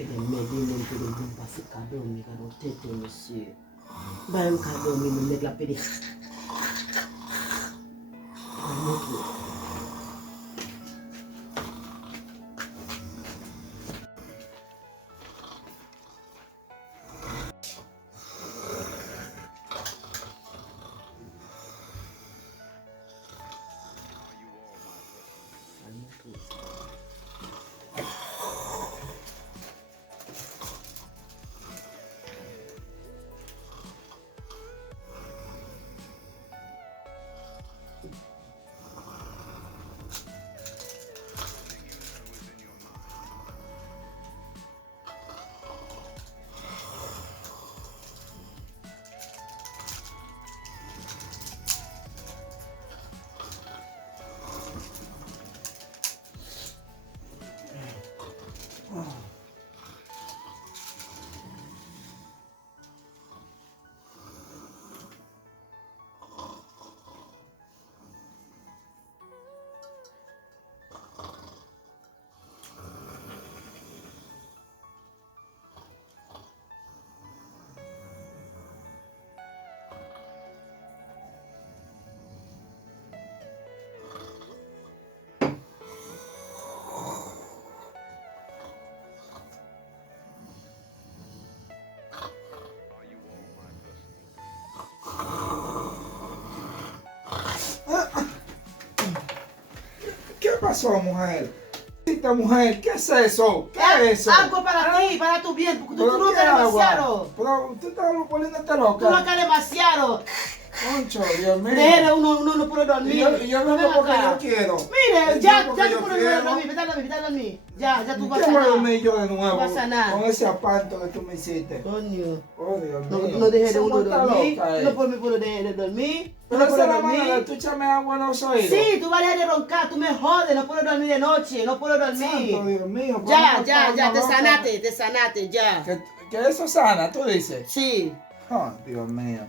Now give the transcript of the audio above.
Pede un passo cadeau, mi caro tête, monsieur. Bah, un cadeau, mi me met la pede. ¿Qué pasó, mujer? Esta mujer, ¿qué es eso? ¿Qué es eso? Algo para ti, para tu bien, porque tú ¿Pero no qué caes agua? demasiado. Pero tú estás poniéndote Tú loca. no caes demasiado. Concho, Dios mío. Déjale, uno no puede dormir. Y yo Ven vengo porque acá. yo quiero. Mire, Yo ya porque tú yo puedes quiero. dormir, vete a dormir. Ya tú vas ¿Qué a voy a sanar. dormir yo de nuevo? No pasa nada. Con ese apanto que tú me hiciste. Coño. Oh, Dios No, mío. tú no dejes de Esa uno mujer está dormir. loca, Tú no puedes de dormir. Tú Pero no esa puedes es la manera de dormir. tú echarme agua en los oídos. Sí, tú vas a dejar de roncar, tú me jodes, no puedo dormir de noche, no puedo dormir. Santo Dios mío. ¿por Ya, qué ya, estás ya, loca? te sanaste, ya. Que eso sana, tú dices. Sí. Oh, Dios mío.